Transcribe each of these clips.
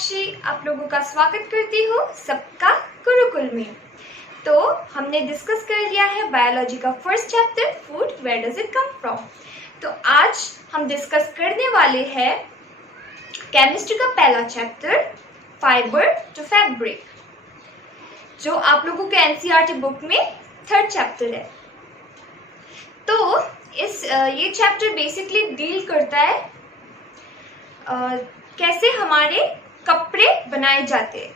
साक्षी आप लोगों का स्वागत करती हूँ सबका गुरुकुल में। तो हमने डिस्कस कर लिया है बायोलॉजी का first chapter food, where does it come from. तो आज हम डिस्कस करने वाले हैं केमिस्ट्री का पहला चैप्टर फाइबर टू फैब्रिक, जो आप लोगों के एनसीईआरटी बुक में थर्ड चैप्टर है। तो ये चैप्टर बेसिकली डील करता है कैसे हमारे कपड़े बनाए जाते हैं,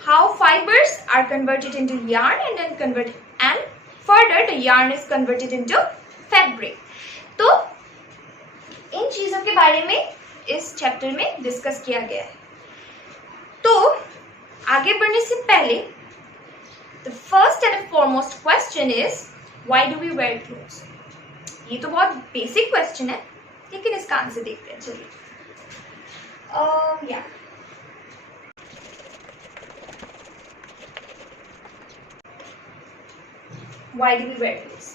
how fibres are converted into yarn and further the yarn is converted into fabric। तो इन चीजों के बारे में इस चैप्टर में डिस्कस किया गया है। तो आगे बढ़ने से पहले the first and foremost question is why do we wear clothes। ये तो बहुत बेसिक क्वेश्चन है, लेकिन इसका आंसर देखते हैं। चलिए Why do we wear clothes?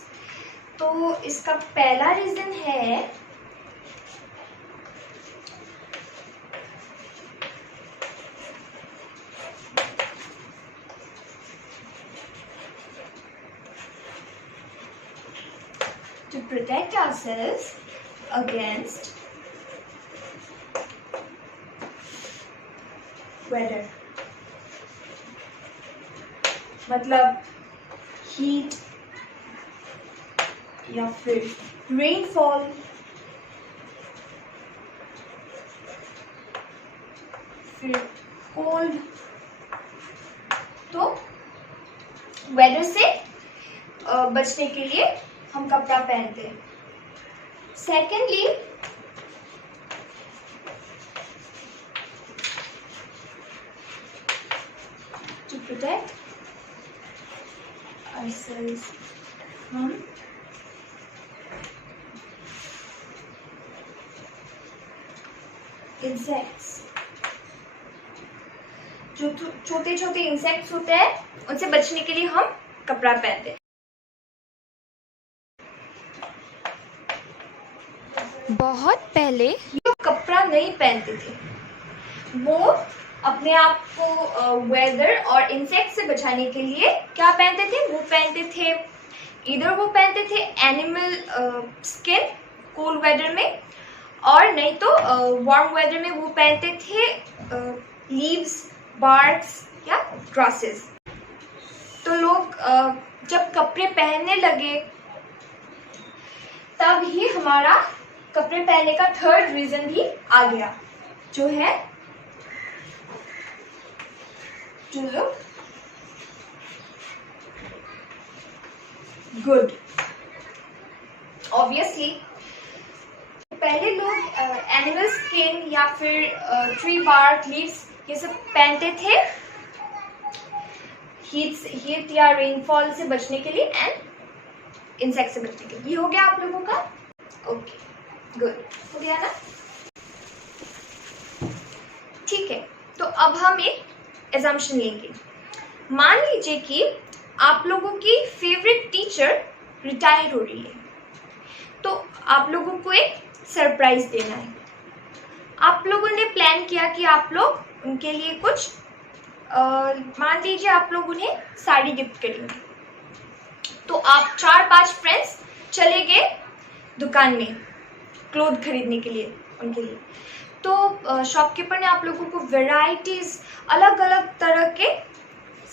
तो इसका पहला रीजन है to protect ourselves against weather, मतलब हीट या फिर रेनफॉल, फिर कोल्ड। तो वेदर से बचने के लिए हम कपड़ा पहनते हैं। Secondly to protect ourselves from insects। जो छोटे छोटे इंसेक्ट्स होते हैं उनसे बचने के लिए हम कपड़ा पहनते हैं। बहुत पहले लोग कपड़ा नहीं पहनते थे, वो अपने आप को वेदर और इंसेक्ट से बचाने के लिए क्या पहनते थे, वो पहनते थे इधर वो पहनते थे एनिमल स्किन कोल्ड वेदर में, और नहीं तो वार्म वेदर में वो पहनते थे लीव्स, बार्क्स या ग्रासेस। तो लोग जब कपड़े पहनने लगे तब ही हमारा कपड़े पहनने का थर्ड रीजन भी आ गया, जो है to look good। Obviously पहले लोग एनिमल स्किन या फिर ट्री बार्क, लीव्स ये सब पहनते थे हीट या रेनफॉल से बचने के लिए एंड इंसेक्ट से बचने के लिए। ये हो गया आप लोगों का। ओके गुड, हो गया ना। ठीक है, तो अब हम एक एजम्पशन लेंगे। मान लीजिए कि आप लोगों की फेवरेट टीचर रिटायर हो रही है, तो आप लोगों को एक सरप्राइज देना है। आप लोगों ने प्लान किया कि आप लोग उनके लिए कुछ मान लीजिए आप लोग उन्हें साड़ी गिफ्ट करेंगे। तो आप 4-5 फ्रेंड्स चले गए दुकान में क्लोथ खरीदने के लिए उनके लिए। तो शॉपकीपर ने आप लोगों को वेराइटीज, अलग अलग तरह के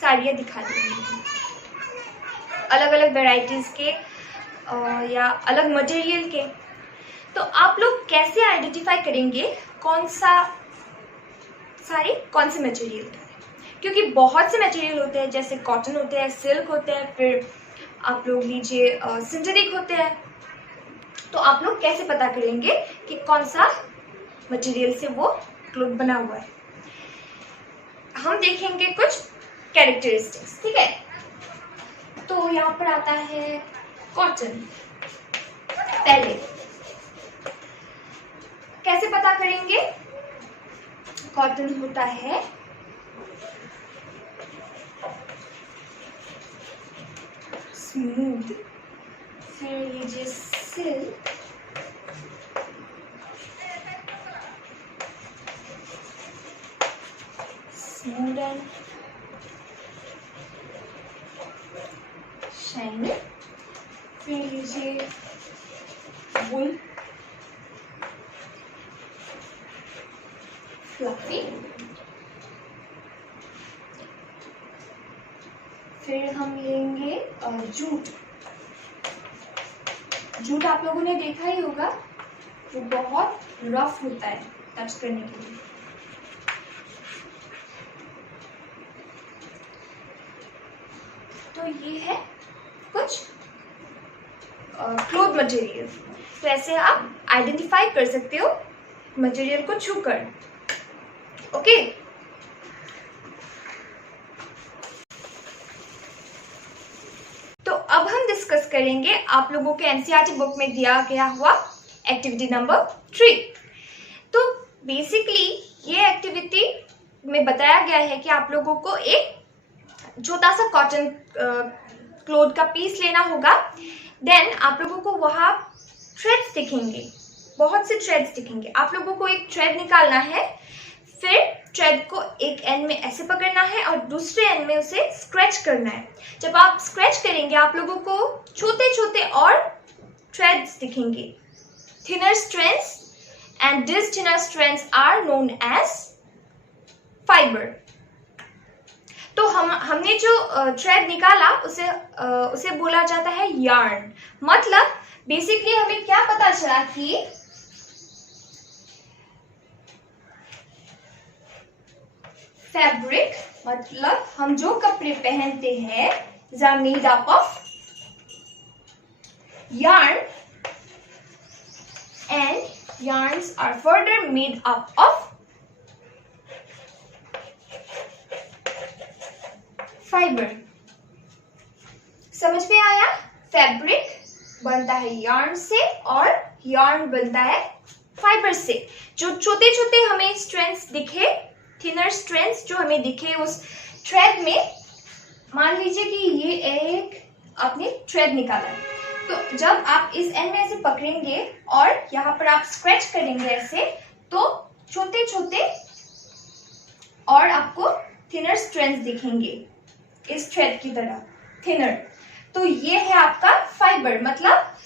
साड़ियाँ दिखा दी, अलग अलग वेराइटीज के या अलग मटेरियल के। तो आप लोग कैसे आइडेंटिफाई करेंगे कौन सा साड़ी कौन से मटेरियल का है? क्योंकि बहुत से मटेरियल होते हैं, जैसे कॉटन होते हैं, सिल्क होते हैं, फिर आप लोग लीजिए सिंथेटिक होते हैं। तो आप लोग कैसे पता करेंगे कि कौन सा मटेरियल से वो क्लोथ बना हुआ है? हम देखेंगे कुछ कैरेक्टरिस्टिक्स, ठीक है। तो यहाँ पर आता है कॉटन। पहले कैसे पता करेंगे? कॉटन होता है स्मूथ, फिर लीजिए सिल्क, स्मूथ एंड शाइनी। फिर लीजिए वुल, फ्लफी। फिर हम लेंगे जूट। जूट आप लोगों ने देखा ही होगा, वो बहुत रफ होता है टच करने के लिए। तो ये है कुछ क्लोथ मटेरियल। तो ऐसे आप आइडेंटिफाई कर सकते हो मटेरियल को छूकर। ओके, तो अब हम डिस्कस करेंगे आप लोगों के एनसीईआरटी बुक में दिया गया हुआ एक्टिविटी नंबर 3। तो बेसिकली ये एक्टिविटी में बताया गया है कि आप लोगों को एक छोटा सा कॉटन क्लोथ का पीस लेना होगा। देन आप लोगों को वहाँ थ्रेड्स दिखेंगे, बहुत से थ्रेड्स दिखेंगे। आप लोगों को एक थ्रेड निकालना है, फिर थ्रेड को एक एंड में ऐसे पकड़ना है और दूसरे एंड में उसे स्क्रैच करना है। जब आप स्क्रैच करेंगे आप लोगों को छोटे छोटे और थ्रेड्स दिखेंगे, thinner strands, and this thinner strands are known as fibre. तो हमने जो थ्रेड निकाला उसे बोला जाता है यार्न। मतलब बेसिकली हमें क्या पता चला कि फैब्रिक मतलब हम जो कपड़े पहनते हैं is are made up of yarn and yarns are further made up of fiber। समझ में आया? फैब्रिक बनता है yarn से और yarn बनता है फाइबर से। जो छोटे छोटे हमें स्ट्रैंड्स दिखे, थिनर स्ट्रैंड्स जो हमें दिखे उस थ्रेड में, मान लीजिए कि ये एक आपने थ्रेड निकाला है, तो जब आप इस एंड में ऐसे पकड़ेंगे और यहाँ पर आप स्क्रैच करेंगे ऐसे, तो छोटे छोटे और आपको थिनर स्ट्रैंड्स दिखेंगे इस थ्रेड की तरह, थिनर। तो ये है आपका फाइबर। मतलब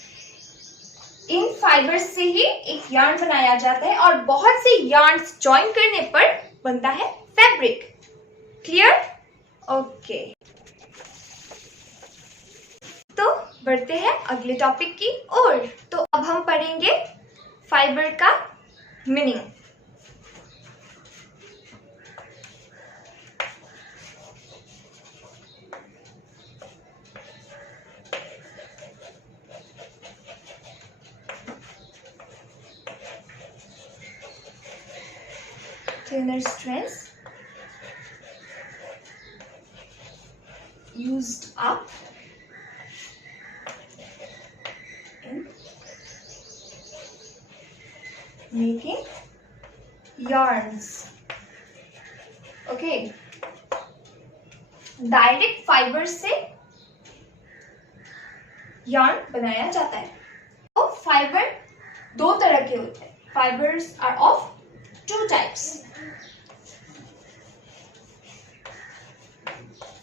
इन फाइबर से ही एक यार्न बनाया जाता है और बहुत से यार्न्स जॉइन करने पर बनता है फैब्रिक। क्लियर? ओके, तो बढ़ते हैं अगले टॉपिक की ओर। तो अब हम पढ़ेंगे फाइबर का meaning. Thinner strands used up in making yarns। Okay, direct fibre से yarn बनाया जाता है। तो फाइबर दो तरह के होते हैं। Fibres are of two types।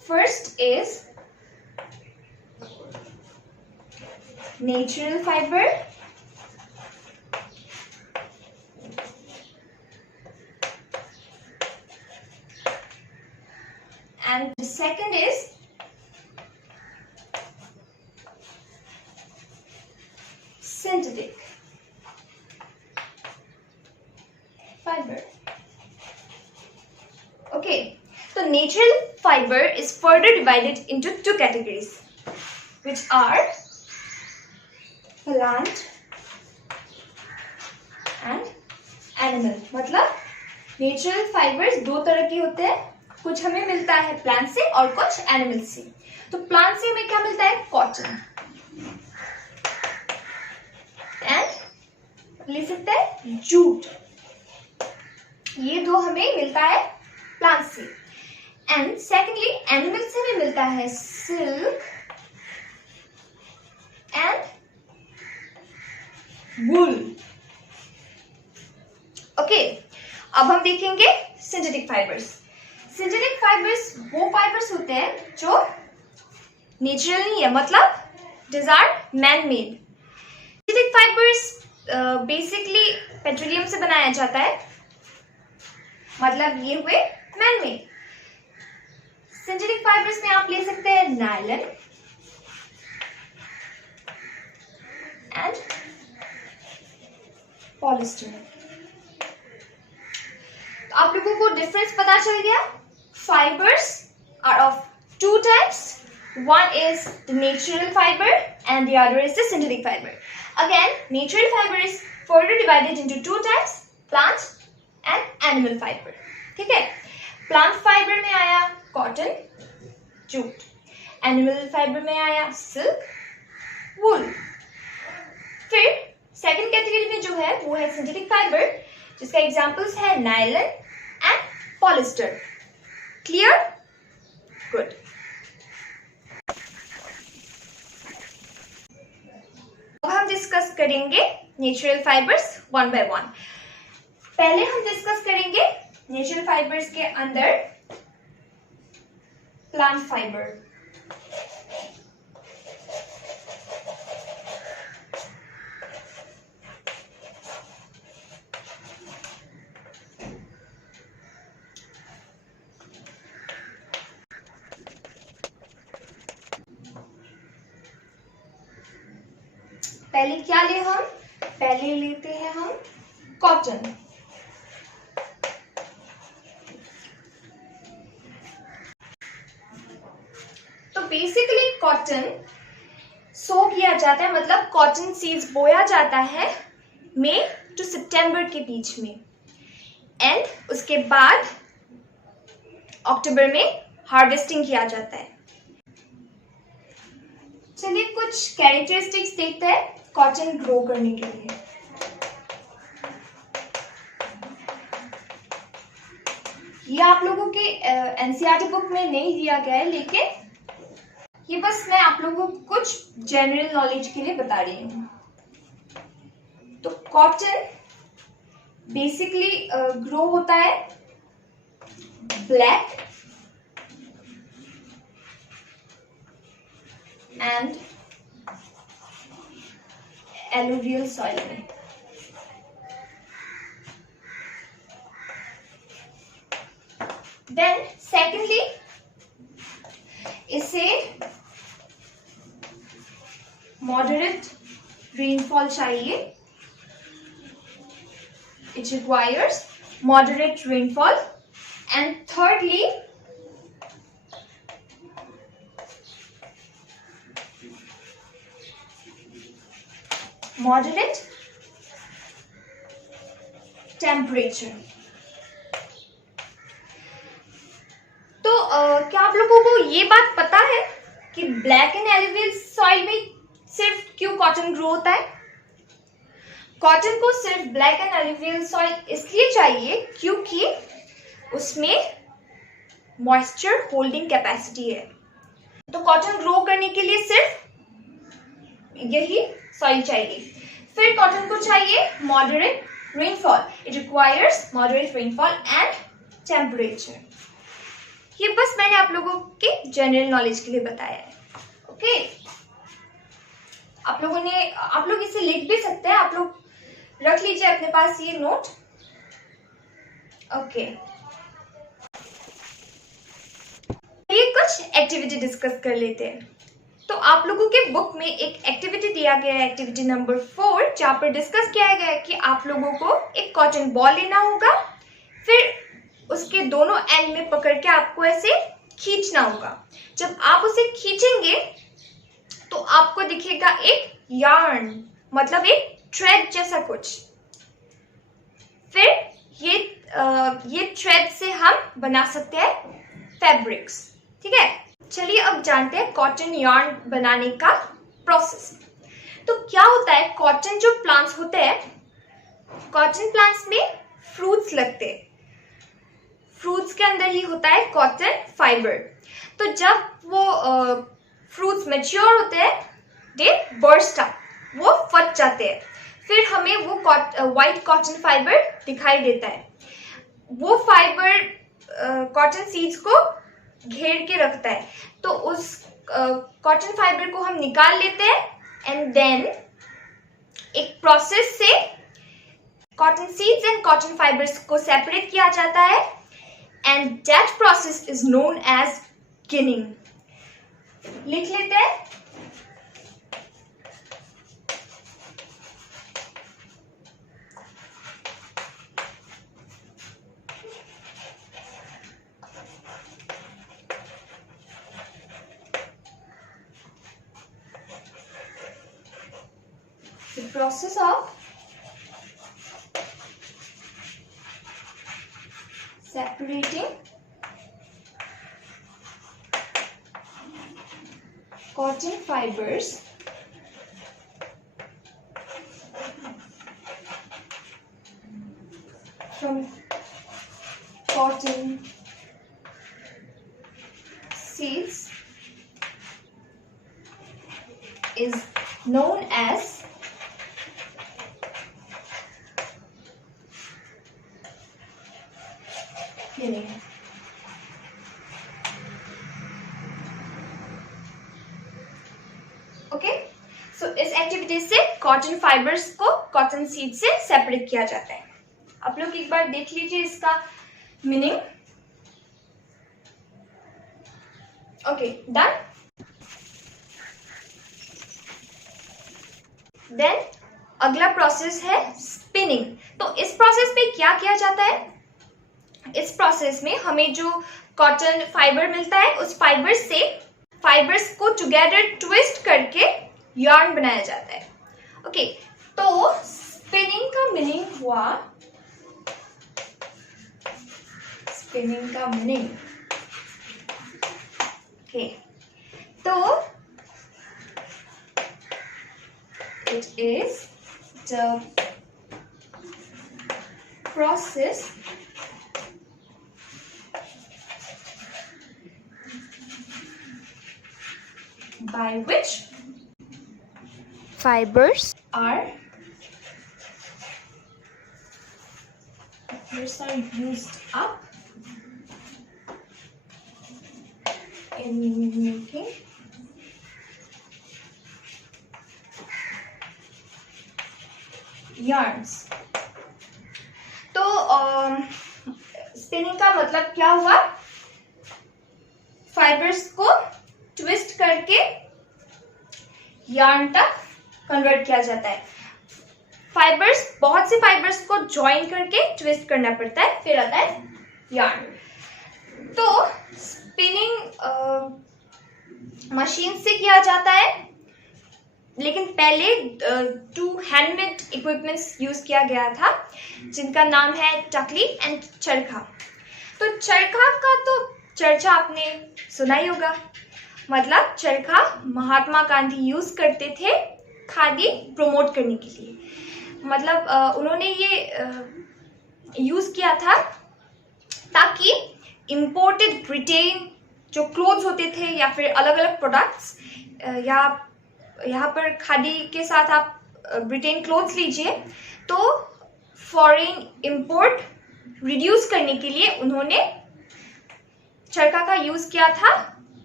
First is natural fiber and the second is synthetic fiber। Okay, so natural fiber is further divided into two categories, which are plant and animal। मतलब natural fibres दो तरह के होते हैं, कुछ हमें मिलता है प्लांट से और कुछ एनिमल से। तो प्लांट से हमें क्या मिलता है? कॉटन, एंड ले सकते हैं जूट। ये दो हमें मिलता है प्लांट से। एंड सेकेंडली एनिमल से हमें मिलता है सिल्क एंड वूल। ओके, अब हम देखेंगे सिंथेटिक फाइबर्स। सिंथेटिक फाइबर्स वो फाइबर्स होते हैं जो नेचुरल नहीं है, मतलब this are man made. Synthetic fibres basically petroleum से बनाया जाता है, मतलब ये हुए मैन मेड। सिंथेटिक फाइबर्स में आप ले सकते हैं नायलॉन एंड पॉलिस्टर। तो आप लोगों को डिफरेंस पता चल गया। Fibres are of two types, one is the natural fiber and the other is the synthetic fiber. Again, natural fiber is further divided into two types, plant and animal fiber. ठीक है, plant fiber में आया cotton, jute. Animal fiber में आया silk, wool. फिर second category में जो है वो है synthetic fiber, जिसका एग्जाम्पल्स है nylon and polyester. Clear? Good. अब हम डिस्कस करेंगे natural fibres one by one. पहले हम डिस्कस करेंगे नेचुरल फाइबर्स के अंदर प्लांट फाइबर। पहले क्या ले हम? पहले लेते हैं हम कॉटन। तो बेसिकली कॉटन सो किया जाता है, मतलब कॉटन सीड्स बोया जाता है मई टू सितंबर के बीच में, एंड उसके बाद अक्टूबर में हार्वेस्टिंग किया जाता है। चलिए कुछ कैरेक्टरिस्टिक्स देखते हैं कॉटन ग्रो करने के लिए। ये आप लोगों के एनसीईआरटी बुक में नहीं दिया गया है, लेकिन ये बस मैं आप लोगों को कुछ जनरल नॉलेज के लिए बता रही हूँ। तो कॉटन बेसिकली ग्रो होता है ब्लैक एंड एलुवियल सॉइल में। देन सेकेंडली इसे मॉडरेट रेनफॉल चाहिए, it requires moderate rainfall. And thirdly moderate temperature। तो क्या आप लोगों को ये बात पता है कि ब्लैक एंड एलुवियल सॉइल में सिर्फ क्यों कॉटन ग्रो होता है? कॉटन को सिर्फ ब्लैक एंड एलुवियल सॉइल इसलिए चाहिए क्योंकि उसमें मॉइस्चर होल्डिंग कैपेसिटी है। तो कॉटन ग्रो करने के लिए सिर्फ यही सॉइल चाहिए। फिर कॉटन को चाहिए moderate rainfall, it requires moderate rainfall and temperature. ये बस मैंने आप लोगों के जनरल नॉलेज के लिए बताया है। ओके, आप लोग इसे लिख भी सकते हैं, आप लोग रख लीजिए अपने पास ये नोट। ओके, ये कुछ एक्टिविटी डिस्कस कर लेते हैं। तो आप लोगों के बुक में एक एक्टिविटी दिया गया है, एक्टिविटी नंबर 4, जहाँ पर डिस्कस किया गया है कि आप लोगों को एक कॉटन बॉल लेना होगा, फिर उसके दोनों एंड में पकड़ के आपको ऐसे खींचना होगा। जब आप उसे खींचेंगे तो आपको दिखेगा एक यार्न, मतलब एक थ्रेड जैसा कुछ। फिर ये थ्रेड से हम बना सकते हैं फैब्रिक्स। ठीक है, चलिए अब जानते हैं कॉटन यार्न बनाने का प्रोसेस। तो क्या होता है, कॉटन जो प्लांट्स होते हैं, कॉटन प्लांट्स में फ्रूट्स लगते हैं, फ्रूट्स के अंदर ही होता है कॉटन फाइबर। तो जब वो फ्रूट्स मैच्योर होते हैं, दे बर्स्ट अप, वो फट जाते हैं, फिर हमें वो व्हाइट कॉटन फाइबर दिखाई देता है। वो फाइबर कॉटन सीड्स को घेर के रखता है। तो उस कॉटन फाइबर को हम निकाल लेते हैं एंड देन एक प्रोसेस से cotton seeds and cotton fibres को सेपरेट किया जाता है and that process is known as ginning. लिख लेते हैं। The process of separating cotton fibers from cotton seeds is known as ginning. Okay, so इस एक्टिविटी से कॉटन फाइबर्स को कॉटन सीड से सेपरेट किया जाता है। आप लोग एक बार देख लीजिए इसका मीनिंग। Okay, done. देन अगला प्रोसेस है स्पिनिंग। तो इस प्रोसेस में क्या किया जाता है? इस प्रोसेस में हमें जो कॉटन फाइबर मिलता है उस फाइबर से फाइबर्स को टुगेदर ट्विस्ट करके यार्न बनाया जाता है। ओके, तो स्पिनिंग का मीनिंग हुआ, स्पिनिंग का मीनिंग, ओके, तो it is the process by which fibers are used up in making yarns। तो स्पिनिंग का मतलब क्या हुआ? फाइबर्स को ट्विस्ट करके यार्न तक कन्वर्ट किया जाता है। फाइबर्स, बहुत से फाइबर्स को ज्वाइन करके ट्विस्ट करना पड़ता है, फिर आता है यार्न। तो स्पिनिंग मशीन से किया जाता है, लेकिन पहले 2 हैंडमेड इक्विपमेंट्स यूज किया गया था जिनका नाम है टकली एंड चरखा। तो चरखा का तो चर्चा आपने सुना ही होगा। मतलब चरखा महात्मा गांधी यूज करते थे खादी प्रमोट करने के लिए। मतलब उन्होंने ये यूज किया था ताकि इंपोर्टेड ब्रिटेन जो क्लोथ्स होते थे या फिर अलग अलग प्रोडक्ट्स, या यहाँ पर खादी के साथ आप ब्रिटेन क्लोथ्स लीजिए, तो फॉरेन इंपोर्ट रिड्यूस करने के लिए उन्होंने चरखा का यूज किया था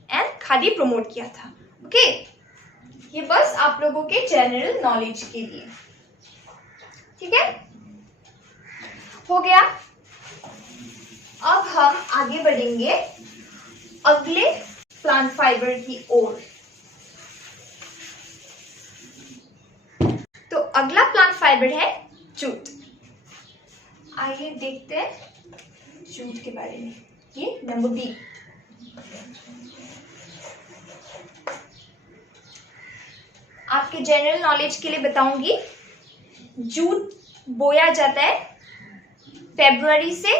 एंड खादी प्रमोट किया था। ओके, ये बस आप लोगों के जनरल नॉलेज के लिए, ठीक है, हो गया। अब हम आगे बढ़ेंगे अगले प्लांट फाइबर की ओर। तो अगला प्लांट फाइबर है जूट। आइए देखते हैं जूट के बारे में। ये नंबर बी। आपके जनरल नॉलेज के लिए बताऊंगी, जूट बोया जाता है फरवरी से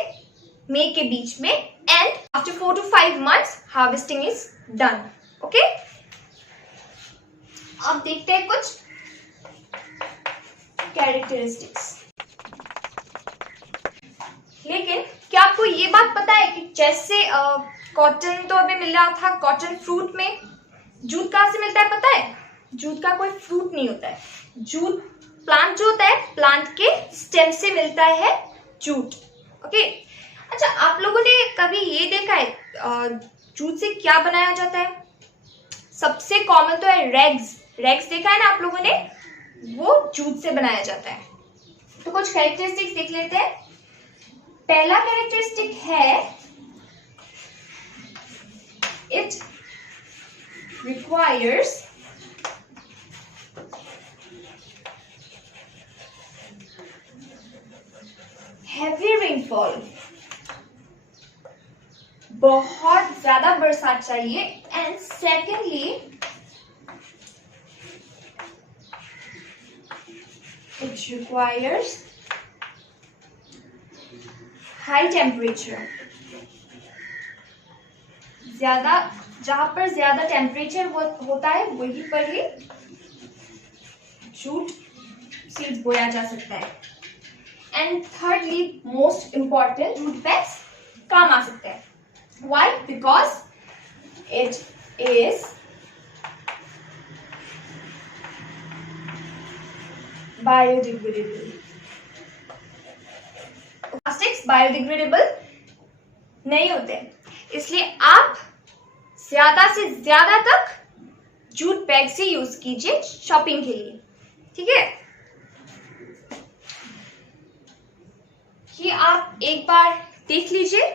मई के बीच में and after 4 to 5 months harvesting is done. Okay, अब देखते हैं कुछ कैरेक्टरिस्टिक्स। लेकिन क्या आपको ये बात पता है कि जैसे कॉटन तो अभी मिल रहा था कॉटन फ्रूट में, जूट कहाँ से मिलता है पता है? जूट का कोई फ्रूट नहीं होता है। जूट प्लांट जो होता है, प्लांट के स्टेम से मिलता है जूट। ओके, अच्छा, आप लोगों ने कभी ये देखा है जूट से क्या बनाया जाता है? सबसे कॉमन तो है रैग्स। रैग्स देखा है ना आप लोगों ने? वो जूट से बनाया जाता है। तो कुछ कैरेक्टरिस्टिक्स देख लेते हैं। पहला कैरेक्टरिस्टिक है इट रिक्वायर्स हेवी रेनफॉल। बहुत ज्यादा बरसात चाहिए। And secondly it requires high temperature. ज्यादा, जहां पर ज्यादा टेम्परेचर होता है वहीं पर ही जूट सीड्स बोया जा सकता है। And thirdly most important, jute bags काम आ सकते हैं। Why? Because it is biodegradable. Plastics biodegradable नहीं होते, इसलिए आप ज्यादा से ज्यादा तक जूट बैग से यूज कीजिए शॉपिंग के लिए, ठीक है? ये आप एक बार देख लीजिए।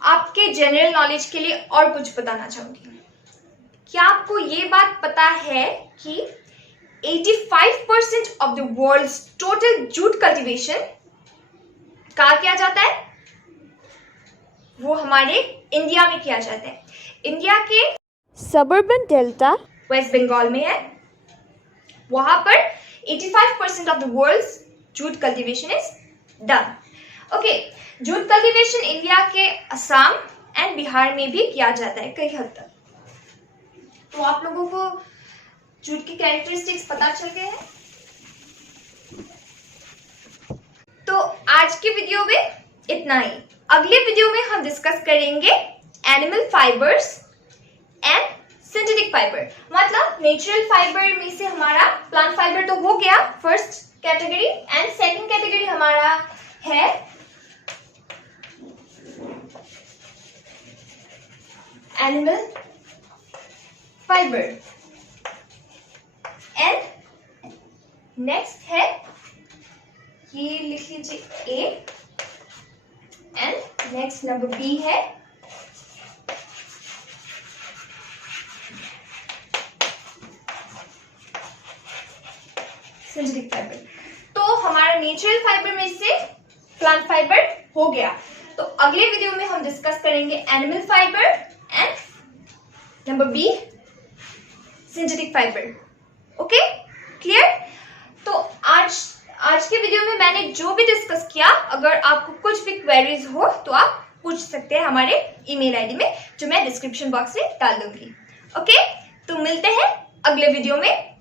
आपके जनरल नॉलेज के लिए और कुछ बताना चाहूंगी। क्या आपको ये बात पता है कि 85% of the world's total jute cultivation कहाँ किया जाता है? वो हमारे इंडिया में किया जाता है। इंडिया के सबर्बन डेल्टा वेस्ट बंगाल में है। वहां पर 85% of the world's jute cultivation is done. Okay, jute cultivation India के असम एंड बिहार में भी किया जाता है कई हद तक। तो आप लोगों को जूट की कैरेक्टरिस्टिक्स पता चल गए हैं। तो आज की वीडियो में इतना ही। अगले वीडियो में हम डिस्कस करेंगे animal fibres and synthetic fibre. मतलब नेचुरल फाइबर में से हमारा प्लांट फाइबर तो हो गया first category, and second category हमारा है एनिमल फाइबर, एंड नेक्स्ट है, ये लिख लीजिए ए, एंड नेक्स्ट नंबर बी है सिंथेटिक फाइबर। तो हमारा नेचुरल फाइबर में से प्लांट फाइबर हो गया। तो अगले वीडियो में हम डिस्कस करेंगे animal fibre and number B synthetic fibre. Okay, clear? तो आज के वीडियो में मैंने जो भी डिस्कस किया, अगर आपको कुछ भी क्वेरीज हो तो आप पूछ सकते हैं हमारे ईमेल आईडी में, जो मैं डिस्क्रिप्शन बॉक्स में डाल दूंगी। ओके, तो मिलते हैं अगले वीडियो में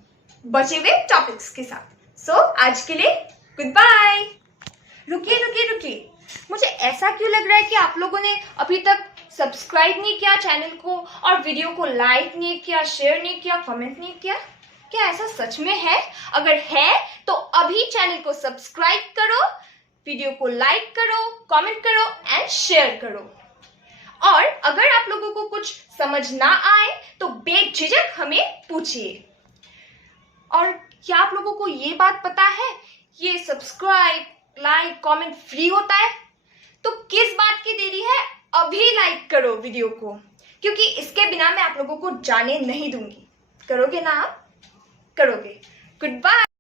बचे हुए टॉपिक्स के साथ। सो आज के लिए गुड बाय। रुकिए, मुझे ऐसा क्यों लग रहा है कि आप लोगों ने अभी तक सब्सक्राइब नहीं किया चैनल को, और वीडियो को लाइक नहीं किया, शेयर नहीं किया, कमेंट नहीं किया? क्या ऐसा सच में है? अगर है तो अभी चैनल को सब्सक्राइब करो, वीडियो को लाइक करो, कमेंट करो एंड शेयर करो। और अगर आप लोगों को कुछ समझ ना आए तो बेझिझक हमें पूछिए। और क्या आप लोगों को ये बात पता है, ये सब्सक्राइब, लाइक, कमेंट फ्री होता है? तो किस बात की देरी है? अभी लाइक करो वीडियो को, क्योंकि इसके बिना मैं आप लोगों को जाने नहीं दूंगी। करोगे ना आप? करोगे। Good bye.